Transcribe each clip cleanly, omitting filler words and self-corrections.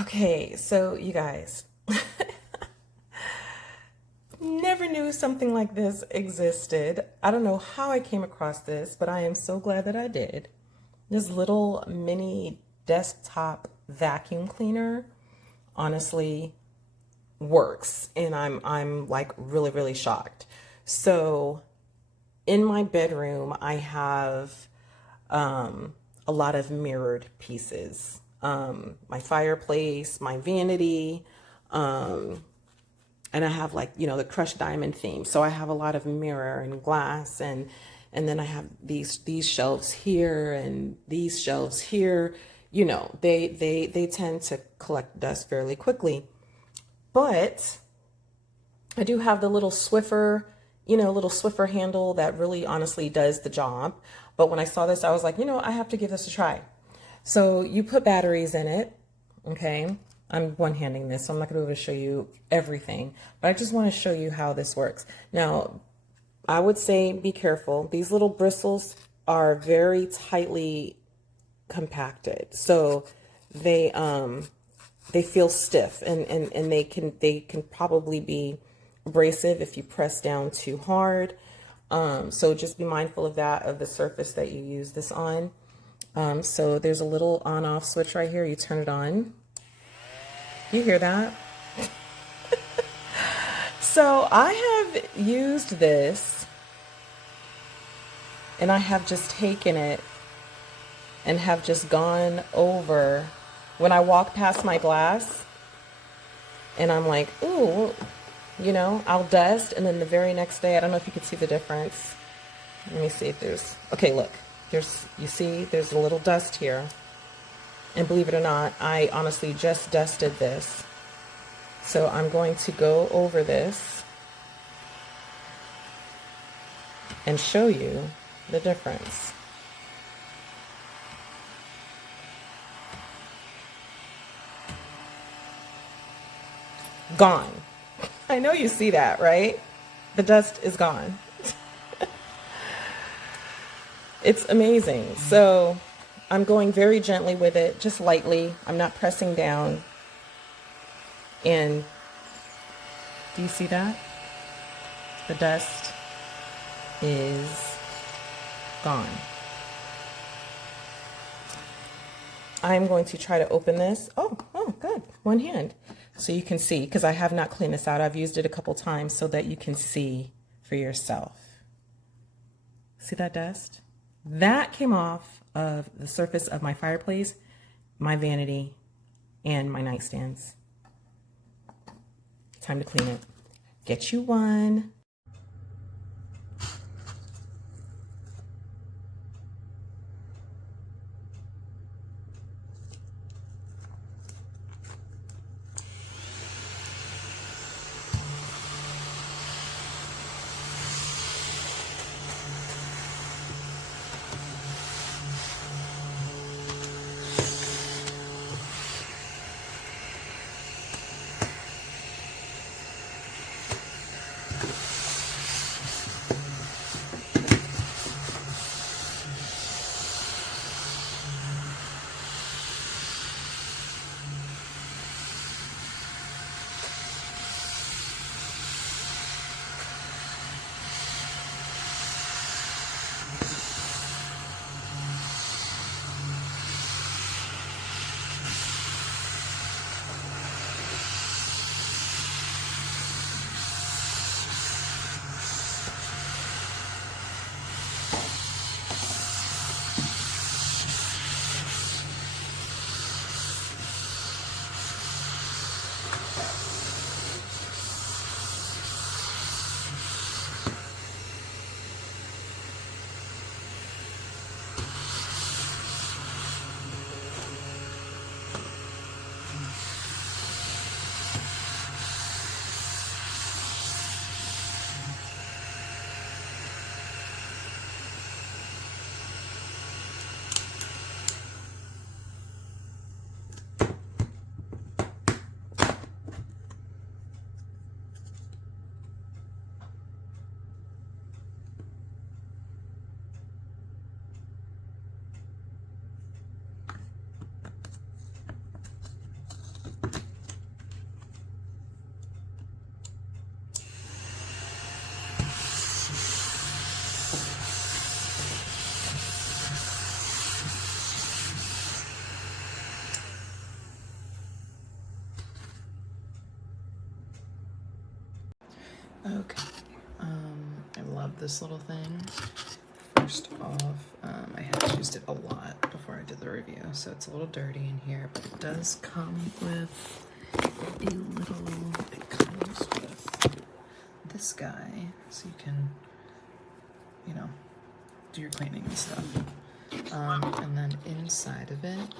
Okay, so you guys, never knew something like this existed. I don't know how I came across this, but I am so glad that I did. This little mini desktop vacuum cleaner honestly works, and I'm like really shocked. So in my bedroom, I have a lot of mirrored pieces. My fireplace, my vanity, and I have, like, you know, the crushed diamond theme. So I have a lot of mirror and glass, and then I have these shelves here and these shelves here. You know, they tend to collect dust fairly quickly. But I do have the little Swiffer, you know, little Swiffer handle that really honestly does the job. But when I saw this, I was like, you know, I have to give this a try. So you put batteries in it, okay? I'm one-handing this, so I'm not going to be able to show you everything, but I just want to show you how this works. Now, I would say be careful. These little bristles are very tightly compacted, so they feel stiff, and they can probably be abrasive if you press down too hard. So just be mindful of that, of the surface that you use this on. So there's a little on-off switch right here. You turn it on. You hear that? So I have used this, and I have just taken it and have just gone over when I walk past my glass, and I'm like, ooh, you know, I'll dust, and then the very next day, I don't know if you can see the difference. Let me see if there's, okay, look, you see, there's a little dust here. And believe it or not, I honestly just dusted this. So I'm going to go over this and show you the difference. Gone. I know you see that, right? The dust is gone. It's amazing. So I'm going very gently with it, just lightly. I'm not pressing down. And do you see that? The dust is gone. I'm going to try to open this. Oh, good. One hand. So you can see, because I have not cleaned this out. I've used it a couple times so that you can see for yourself. See that dust? That came off of the surface of my fireplace, my vanity, and my nightstands. Time to clean it. Get you one. Okay, I love this little thing. First off, I have used it a lot before I did the review, so it's a little dirty in here, but it does come with it comes with this guy, so you can, you know, do your cleaning and stuff. And then inside of it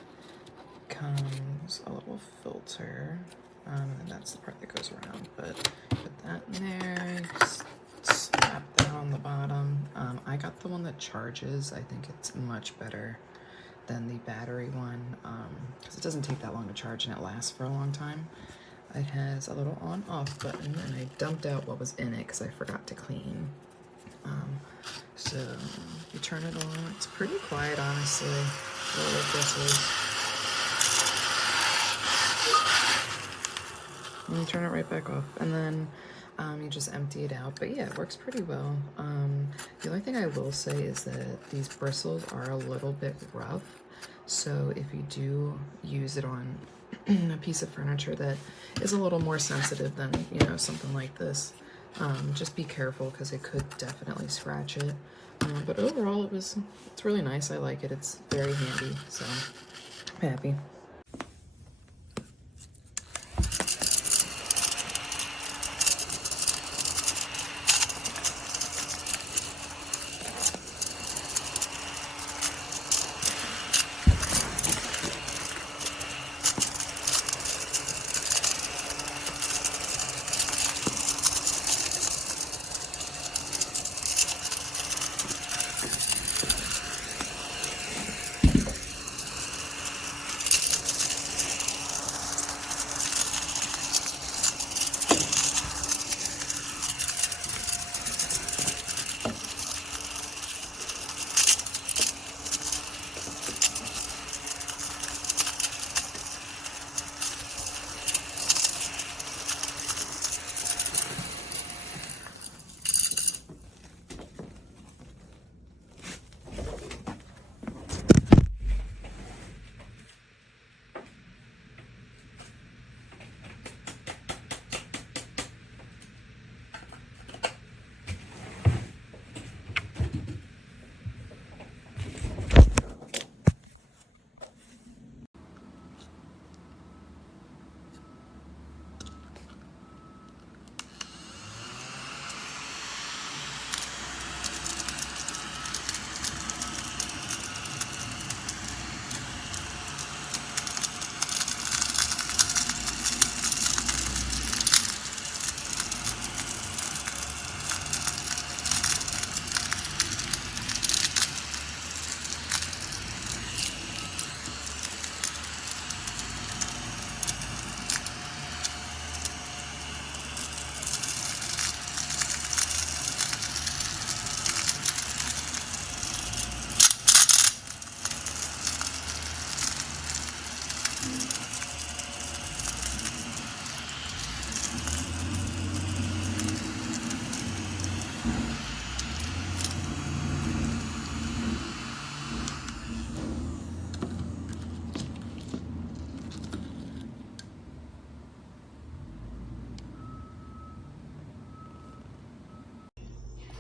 comes a little filter, and that's the part that goes around, but put that in there, just slap that on the bottom. I got the one that charges. I think it's much better than the battery one, because it doesn't take that long to charge and it lasts for a long time. It has a little on-off button, and I dumped out what was in it because I forgot to clean. So you turn it on. It's pretty quiet, honestly. Little bristles. And you turn it right back off, and then you just empty it out. But yeah, it works pretty well. The only thing I will say is that these bristles are a little bit rough. So if you do use it on a piece of furniture that is a little more sensitive than, you know, something like this, just be careful because it could definitely scratch it. But overall, it's really nice. I like it. It's very handy, so I'm happy.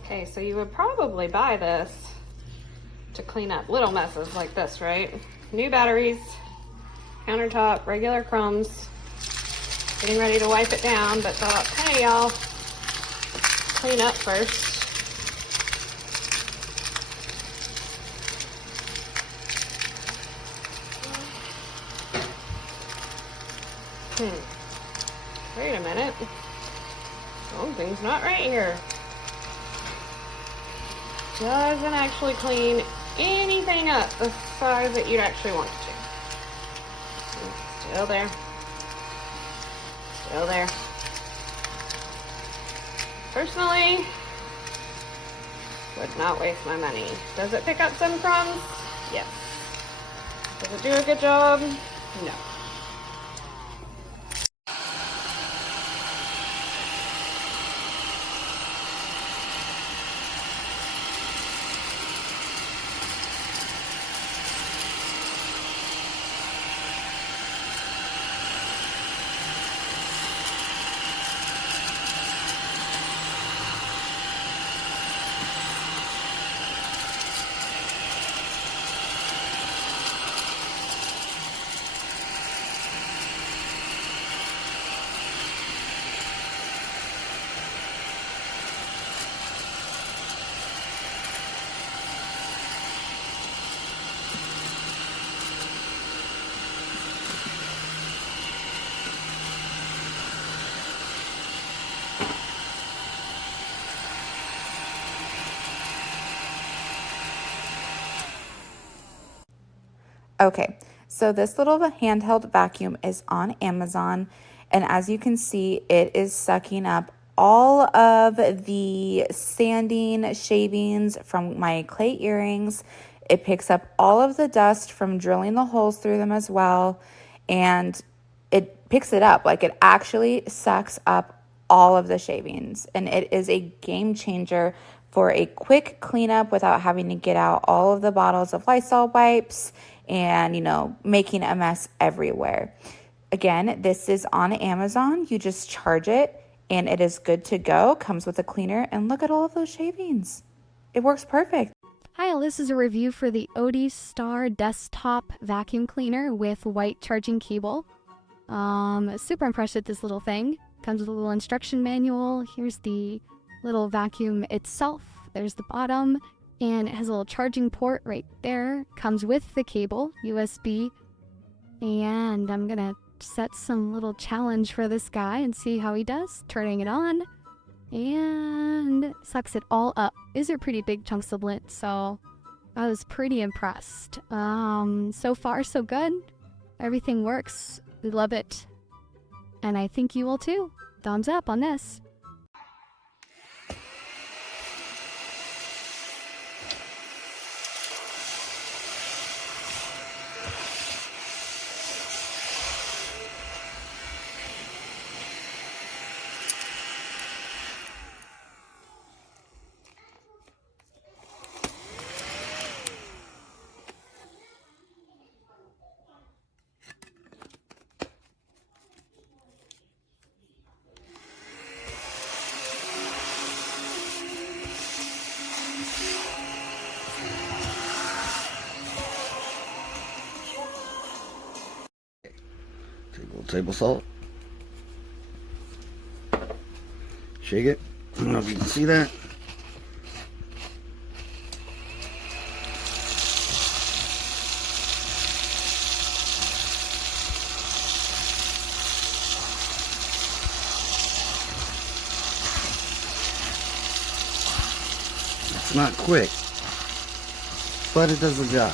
Okay, so you would probably buy this to clean up little messes like this, right? New batteries, countertop, regular crumbs, getting ready to wipe it down, but thought, hey, I'll clean up first. Wait a minute. Something's not right here. Doesn't actually clean anything up the size that you'd actually want it to. Still there. Still there. Personally, would not waste my money. Does it pick up some crumbs? Yes. Does it do a good job? No. Okay, so this little handheld vacuum is on Amazon, and as you can see, it is sucking up all of the sanding shavings from my clay earrings. It picks up all of the dust from drilling the holes through them as well, and it picks it up. Like, it actually sucks up all of the shavings, and it is a game changer for a quick cleanup without having to get out all of the bottles of Lysol wipes and, making a mess everywhere. Again, this is on Amazon. You just charge it and it is good to go. Comes with a cleaner, and look at all of those shavings. It works perfect. Hi, this is a review for the ODISTAR desktop vacuum cleaner with white charging cable. Super impressed with this little thing. Comes with a little instruction manual. Here's the little vacuum itself. There's the bottom, and it has a little charging port right there. Comes with the cable, USB. And I'm gonna set some little challenge for this guy and see how he does. Turning it on, and sucks it all up. These are pretty big chunks of lint, so I was pretty impressed. So far so good. Everything works. We love it. And I think you will too. Thumbs up on this. Take a little table salt. Shake it. I don't know if you can see that. It's not quick, but it does the job.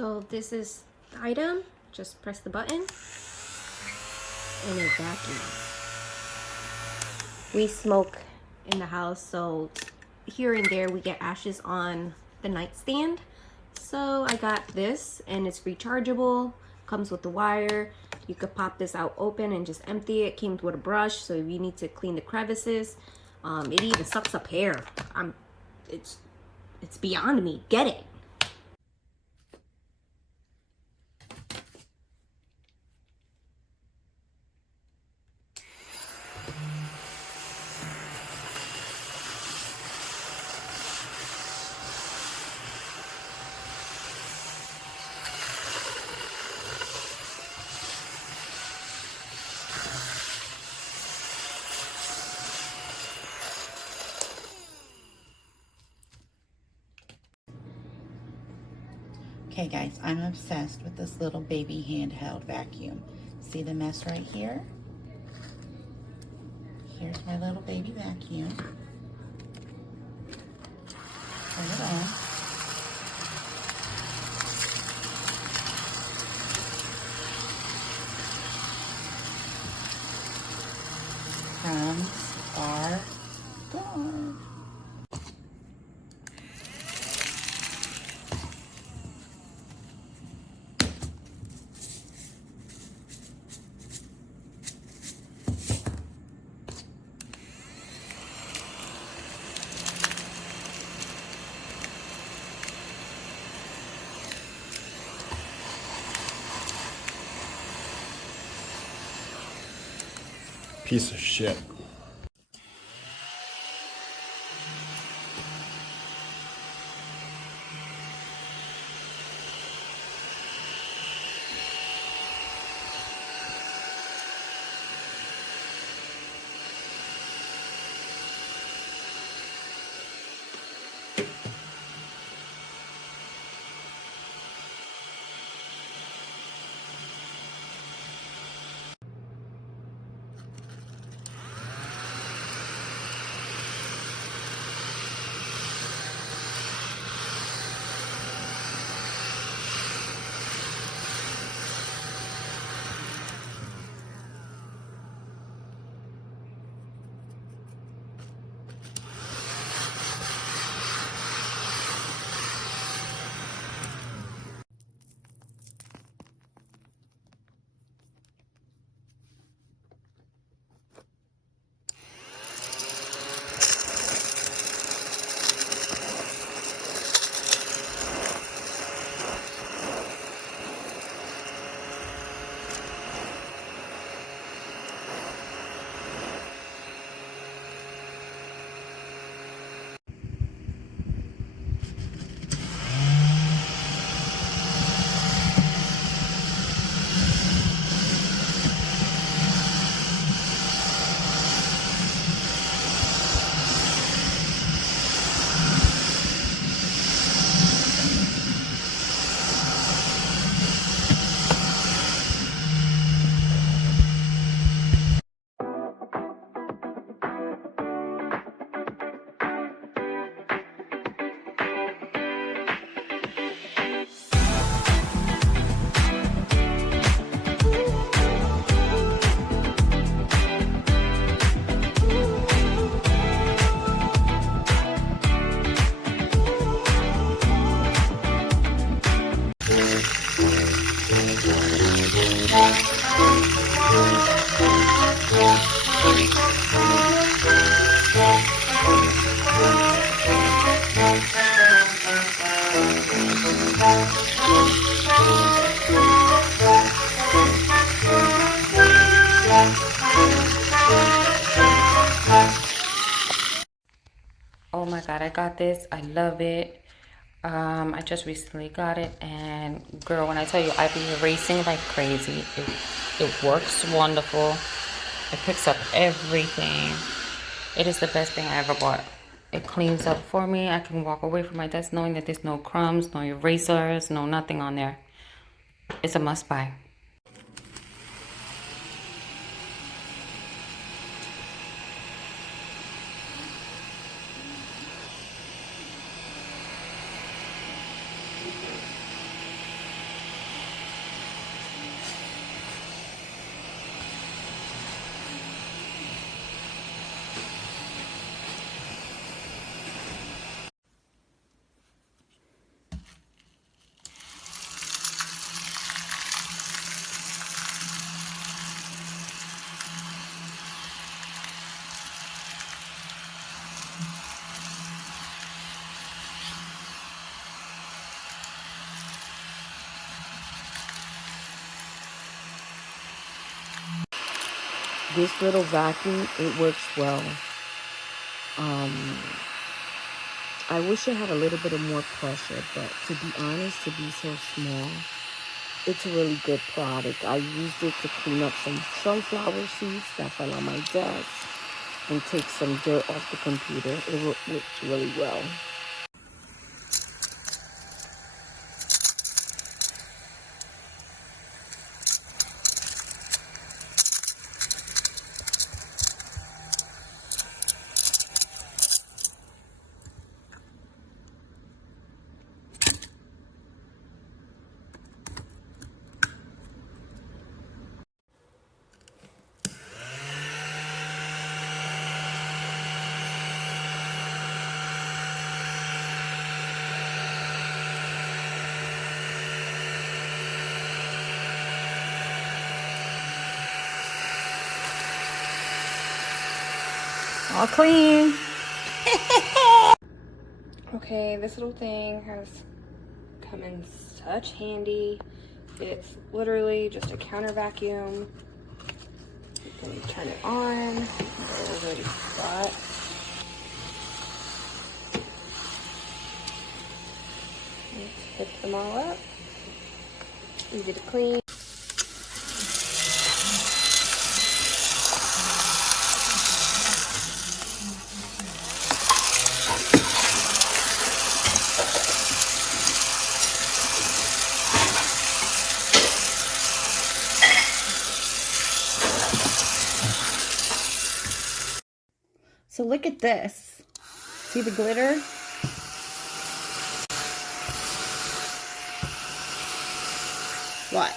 So this is the item. Just press the button and it vacuums. We smoke in the house, so here and there we get ashes on the nightstand. So I got this, and it's rechargeable, comes with the wire. You could pop this out open and just empty it. Came with a brush, so if you need to clean the crevices. It even sucks up hair. It's beyond me. Get it. Okay guys, I'm obsessed with this little baby handheld vacuum. See the mess right here? Here's my little baby vacuum. Turn it on. Crumbs are gone. Piece of shit. Oh my god, I got this. I love it. I just recently got it, and girl, when I tell you I've been racing like crazy, it works wonderful. It picks up everything. It is the best thing I ever bought. It cleans up for me. I can walk away from my desk knowing that there's no crumbs, no erasers, no nothing on there. It's a must buy. This little vacuum, it works well. I wish it had a little bit of more pressure, but to be honest, to be so small, it's a really good product. I used it to clean up some sunflower seeds that fell on my desk and take some dirt off the computer. It works really well. All clean. Okay, this little thing has come in such handy. It's literally just a counter vacuum. You can turn it on, go over the spot. Let's pick them all up. Easy to clean. So look at this. See the glitter? Watch.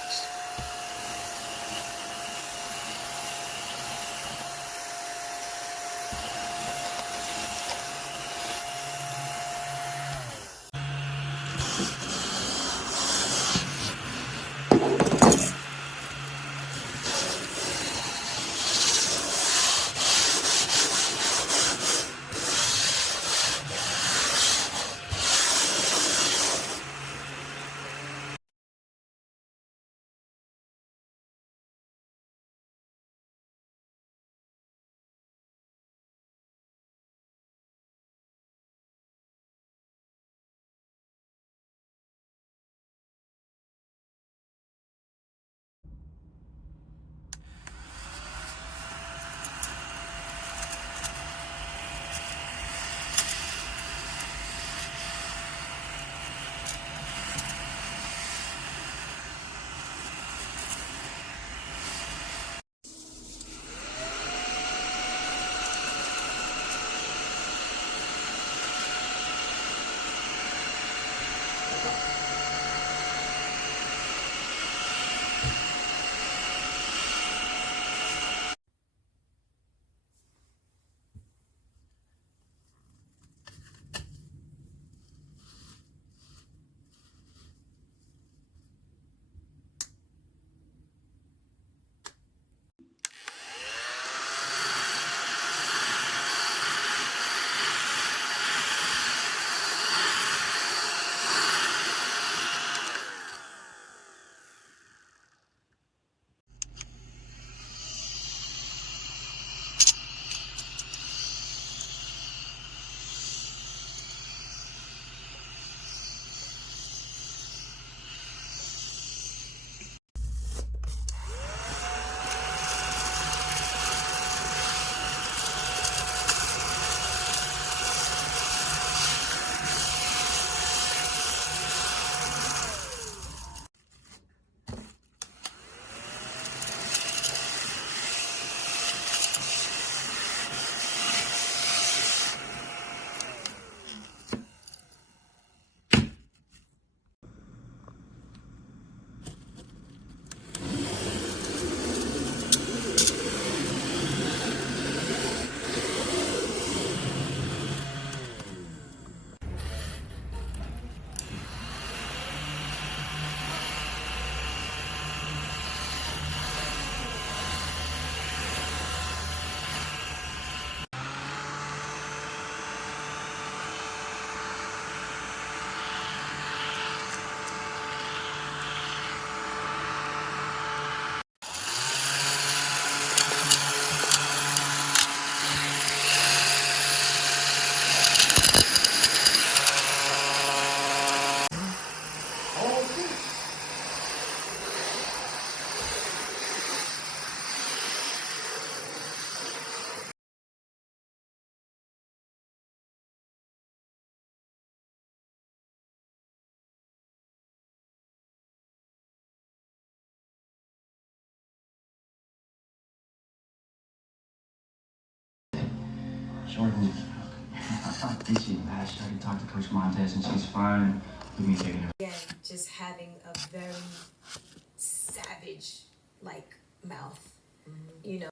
Jordan, itchy. Last year, I talked to Coach Montez, and she's fine with me taking her. Again, just having a very savage, like, mouth, you know.